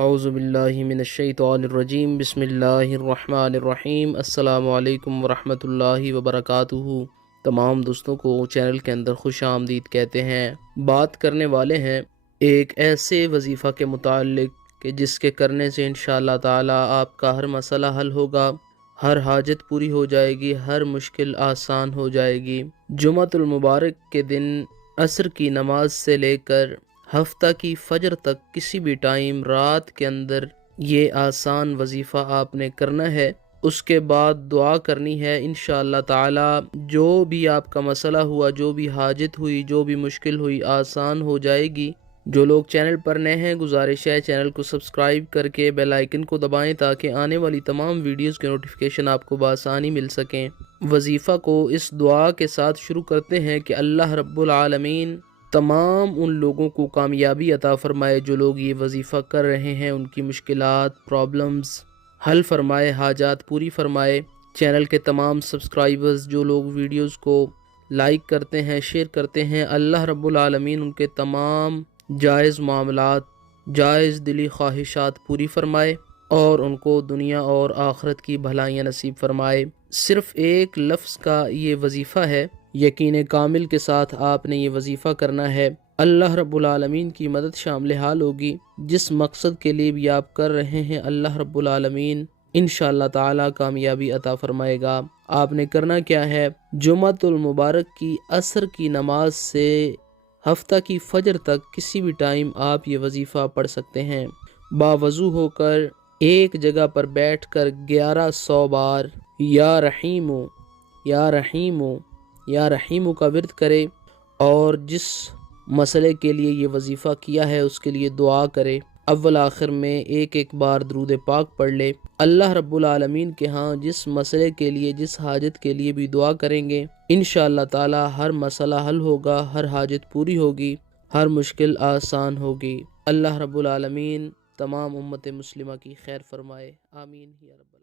اعوذ باللہ من الشیطان الرجیم بسم اللہ الرحمن الرحیم۔ السلام علیکم ورحمۃ اللہ وبرکاتہ۔ تمام دوستوں کو چینل کے اندر خوش آمدید کہتے ہیں۔ بات کرنے والے ہیں ایک ایسے وظیفہ کے متعلق کہ جس کے کرنے سے انشاءاللہ تعالی آپ کا ہر مسئلہ حل ہوگا، ہر حاجت پوری ہو جائے گی، ہر مشکل آسان ہو جائے گی۔ جمعۃ المبارک کے دن عصر کی نماز سے لے کر ہفتہ کی فجر تک کسی بھی ٹائم رات کے اندر یہ آسان وظیفہ آپ نے کرنا ہے۔ اس کے بعد دعا کرنی ہے، انشاءاللہ تعالی جو بھی آپ کا مسئلہ ہوا، جو بھی حاجت ہوئی، جو بھی مشکل ہوئی، آسان ہو جائے گی۔ جو لوگ چینل پر نئے ہیں، گزارش ہے چینل کو سبسکرائب کر کے بیل آئیکن کو دبائیں تاکہ آنے والی تمام ویڈیوز کے نوٹیفیکیشن آپ کو بآسانی مل سکیں۔ وظیفہ کو اس دعا کے ساتھ شروع کرتے ہیں کہ اللہ رب العالمین تمام ان لوگوں کو کامیابی عطا فرمائے جو لوگ یہ وظیفہ کر رہے ہیں، ان کی مشکلات، پرابلمز حل فرمائے، حاجات پوری فرمائے۔ چینل کے تمام سبسکرائبرز جو لوگ ویڈیوز کو لائک کرتے ہیں، شیئر کرتے ہیں، اللہ رب العالمین ان کے تمام جائز معاملات، جائز دلی خواہشات پوری فرمائے اور ان کو دنیا اور آخرت کی بھلائیاں نصیب فرمائے۔ صرف ایک لفظ کا یہ وظیفہ ہے، یقین کامل کے ساتھ آپ نے یہ وظیفہ کرنا ہے، اللہ رب العالمین کی مدد شامل حال ہوگی۔ جس مقصد کے لیے بھی آپ کر رہے ہیں، اللہ رب العالمین انشاءاللہ تعالی کامیابی عطا فرمائے گا۔ آپ نے کرنا کیا ہے، جمعۃ المبارک کی عصر کی نماز سے ہفتہ کی فجر تک کسی بھی ٹائم آپ یہ وظیفہ پڑھ سکتے ہیں۔ باوضو ہو کر ایک جگہ پر بیٹھ کر 1100 بار یا رحیمو یا رحیمو یا رحیمو کا ورد کرے، اور جس مسئلے کے لیے یہ وظیفہ کیا ہے اس کے لیے دعا کرے۔ اول آخر میں ایک ایک بار درود پاک پڑھ لے۔ اللہ رب العالمین کے ہاں جس مسئلے کے لیے، جس حاجت کے لیے بھی دعا کریں گے، انشاءاللہ تعالی ہر مسئلہ حل ہوگا، ہر حاجت پوری ہوگی، ہر مشکل آسان ہوگی۔ اللہ رب العالمین تمام امت مسلمہ کی خیر فرمائے، آمین یا رب العالمین۔